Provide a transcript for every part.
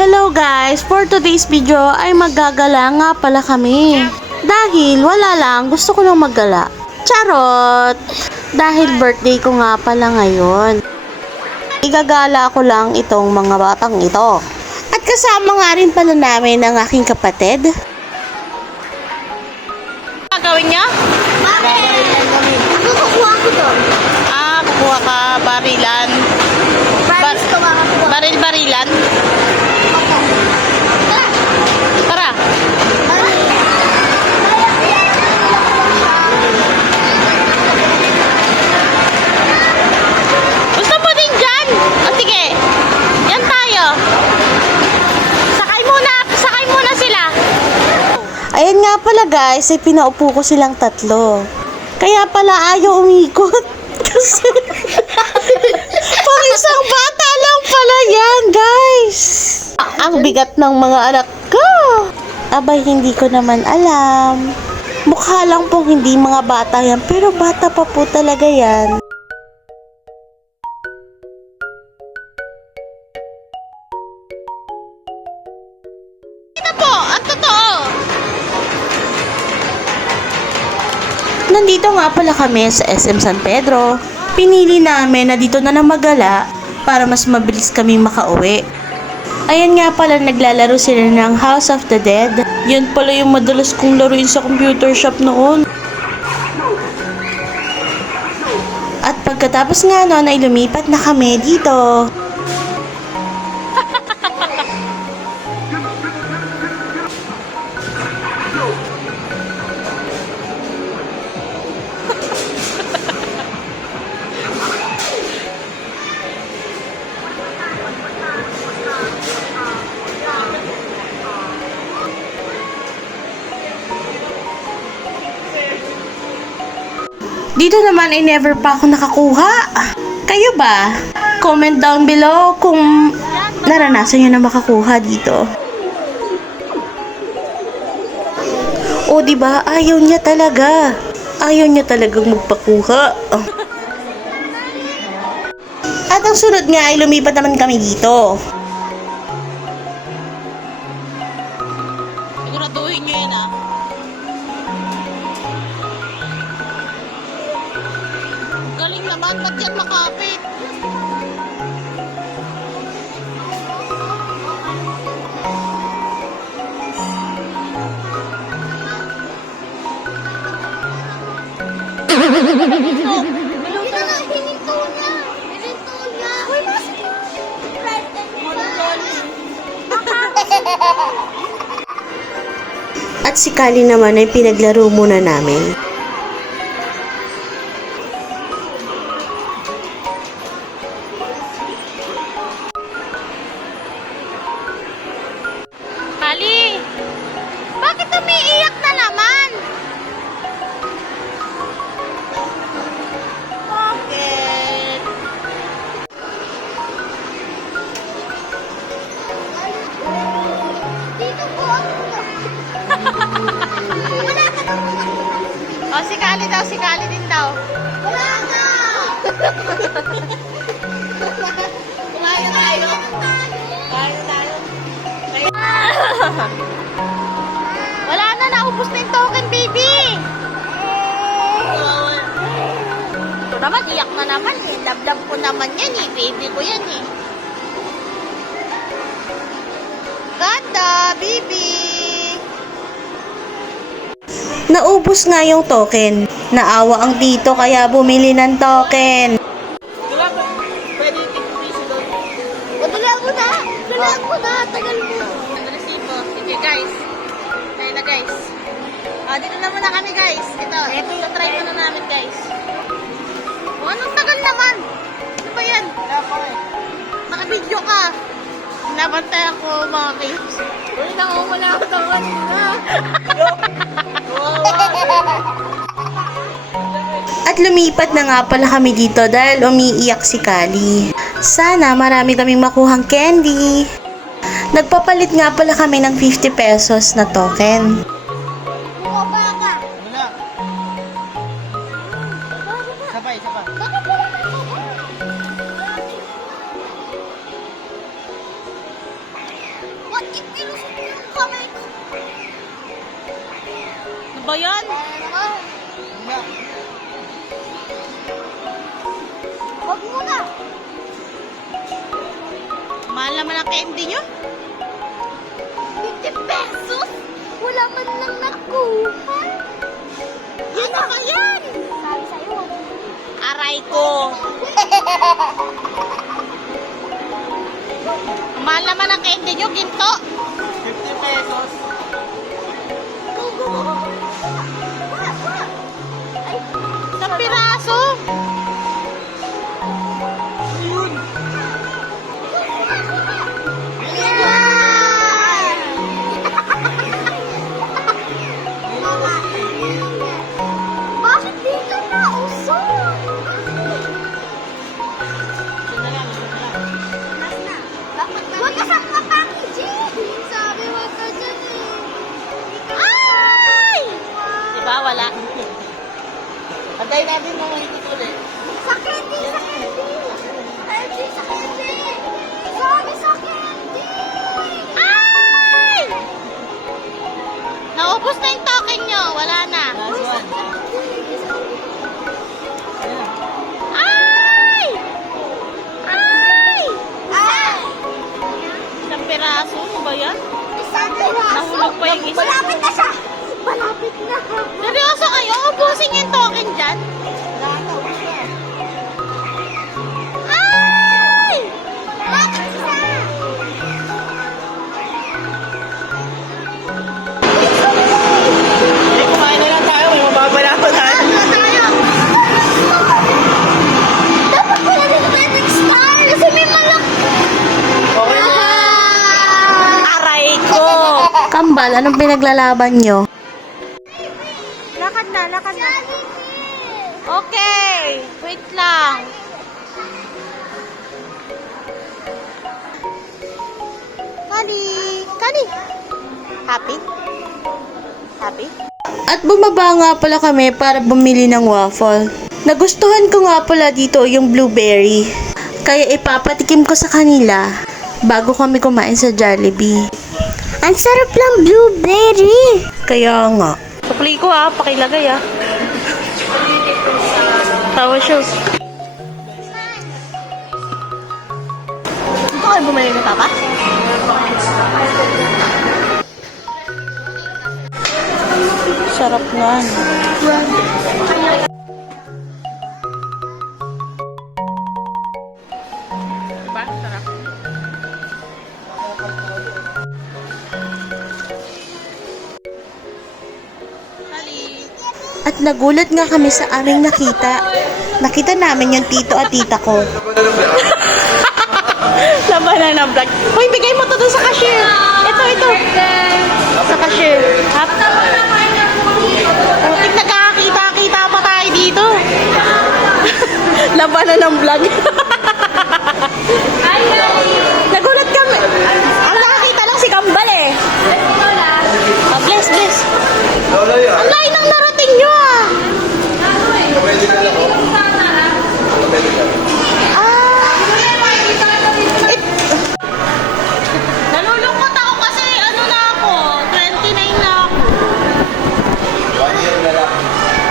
Hello guys! For today's video ay maggagala nga pala kami. Dahil wala lang, gusto ko lang maggala. Charot! Dahil birthday ko nga pala ngayon. Igagala ko lang itong mga batang ito. At kasama nga rin pala namin ang aking kapatid. Gagawin niya? Ano kukuha ko doon? Kukuha ka barilan. Baril-barilan? Tara! Gusto mo din dyan? O sige, yan tayo. Sakay muna sila. Ayan nga pala guys, ay pinaupo ko silang tatlo. Kaya pala ayaw umikot. Kasi pang isang bata lang pala yan guys. Ang bigat ng mga anak ko. Abay, hindi ko naman alam. Mukha lang pong hindi mga bata yan, pero bata pa po talaga yan. Ito po, ang totoo. Nandito nga pala kami sa SM San Pedro. Pinili namin na dito na magala para mas mabilis kami makauwi. Ayan nga pala, naglalaro sila ng House of the Dead. Yan pala yung madalas kong laruin sa computer shop noon. At pagkatapos nga noon ay lumipat na kami dito. Dito naman ay never pa ako nakakuha. Kayo ba? Comment down below kung naranasan nyo na makakuha dito. O diba, ayaw niya talaga. Ayaw niya talagang magpakuha. At ang sunod nga ay lumipat naman kami dito. Siguraduhin nyo yun Galing naman, ba't yan makapit? Hininto niya. Uy, At si Kali naman ay pinaglaro muna namin. Kali, bakit umiiyak na naman? Bakit? Dito po ako. Wala ka daw. O, si Kali din daw. Wala ka. Kumain na tayo. Wala na, naubos na yung token, baby. Ito naman, iyak na naman eh. Dab-dab ko naman yan eh. Baby ko yan eh. Ganda, baby. Naubos nga yung token. Naawa ang tito kaya bumili ng token. Wala ko na. Tagal mo. Resibo. Sige guys. Tayo na guys. Dito na muna kami guys. Ito try muna namin guys. Anong tagal naman? Ano ba yan? Naka-video ka. Nabantayan ko mga kids. Uy, wala ako naman na. At lumipat na nga pala kami dito dahil umiiyak si Kali. Sana marami kaming makuhang candy. Nagpapalit nga pala kami ng 50 pesos na token. Wala ka. Sabay. Bakit wala ka? Bakit nilusot ko yung kamay ko? Ano ba yan? Huwag muna. Mahal naman ang candy nyo. 50 pesos? Wala man lang nakuha. Ano ba yan? Sabi sa'yo. Aray ko. Mahal naman ang candy nyo, ginto. 50 pesos. Go, go, go. Ay, Sa piraso. bakit dito na usok? Huwag ka saan packaging. Sabi huwag ka dyan eh. Ay! Diba, wala. Antayin natin mga higit ulit. Sa candy, sa candy. Candy, sa candy. Sabi sa candy. Ay! Naubos na yung token nyo. Wala na. Last one. Ayan. Ay! Ay! Ah! Isang piraso. Ano ba yan? Isang piraso. Nahulog pa yung isa. Malapit na siya. Malapit na. Seryoso kayo? Ubusin yung token dyan? Wala na, ubos na. Ay! Bakit isa? Eh, kumain na lang tayo. May mababala pa tayo. Dapat pala dito tayo nag-star kasi may malak. Okay na. Aray ko! Kambal, anong pinaglalaban nyo? Lakad na, lakad na. Okay, wait lang. Kali, Kali. Happy? Happy? At bumaba nga pala kami para bumili ng waffle. Nagustuhan ko nga pala dito yung blueberry. Kaya ipapatikim ko sa kanila bago kami kumain sa Jollibee. Ang sarap lang blueberry. Kaya nga. Sukli ko pakilagay Tawa shoes. Ito kayo bumili ng papa? Sarap nga. Diba? Sarap. At nagulat nga kami sa aming nakita. Nakita namin yung tito at tita ko. Labanan ng vlog. Hoy, bigay mo to dun sa cashier. Ito. Sa cashier. Putik, nagkakakita-kita pa tayo dito. Labanan ng vlog. Nagulat kami. Ang nakakita lang si Kambal eh. Bless. Ang lain ang narating nyo Nalulungkot ako kasi ano na ako, 29 na ako.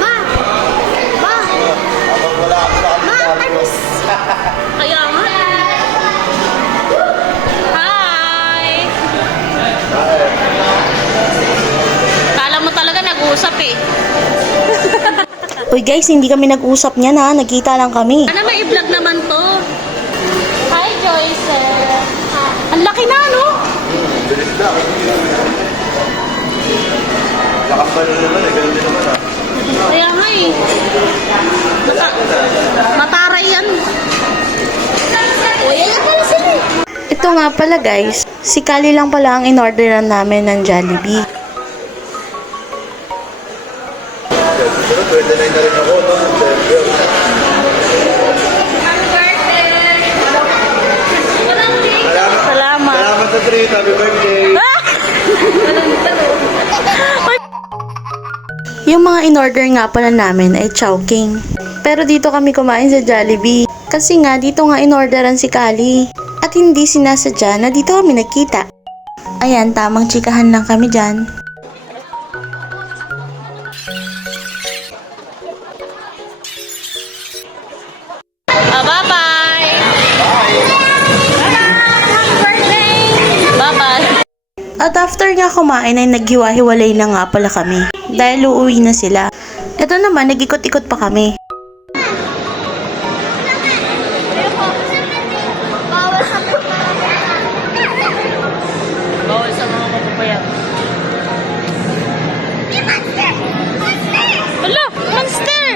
Ma, anis. Kaya nga. Hi! Kala mo talaga nag-uusap eh. Uy guys, hindi kami nag-usap niyan ha. Nagkita lang kami. Ano may i-vlog naman to? Hi Joyce. Ang laki na no? Lakas pa rin naman eh, ganun din naman ah. Kaya nga eh. Mataray yan. Uy, alam pala sila eh. Ito nga pala guys, si Kali lang pala ang in-orderan namin ng Jollibee. Pero 29 na rin ako, no? Salamat. Salamat sa treat, happy birthday! Yung mga in-order nga pala namin ay Chowking. Pero dito kami kumain sa Jollibee. Kasi nga dito nga in-orderan si Kali. At hindi sinasadya na dito kami nagkita. Ayan, tamang chikahan lang kami dyan. Bye-bye! Bye-bye! At after nga kumain ay naghiwa-hiwalay na nga pala kami. Dahil uuwi na sila. Ito naman, nag-ikot-ikot pa kami. Bawal sa Bawal sa mga mapapayan. Hala! Monster!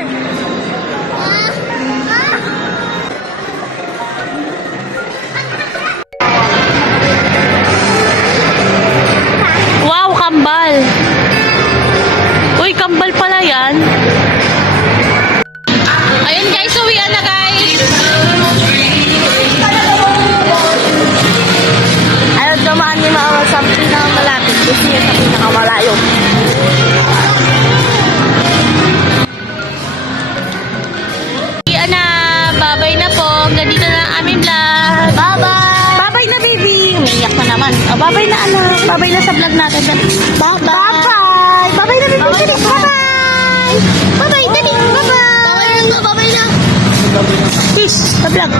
Wow, kambal! Uy, kambal pala yan. Ayun guys, uwian na guys. Ayaw dumaan ni Mama sa pinakamalapit. Gusto niya sa pinakamalayo. Uwian na. Babay na po. Ganito na ang aming vlog. Bye-bye. Babay na baby. Umiyak na naman. Oh, babay na anak. Babay na sa vlog natin. Bye-bye. Bye-bye. Babay na baby. Bye-bye. Bye-bye. Dali. Bye-bye. Babay na. Peace. Sa vlog.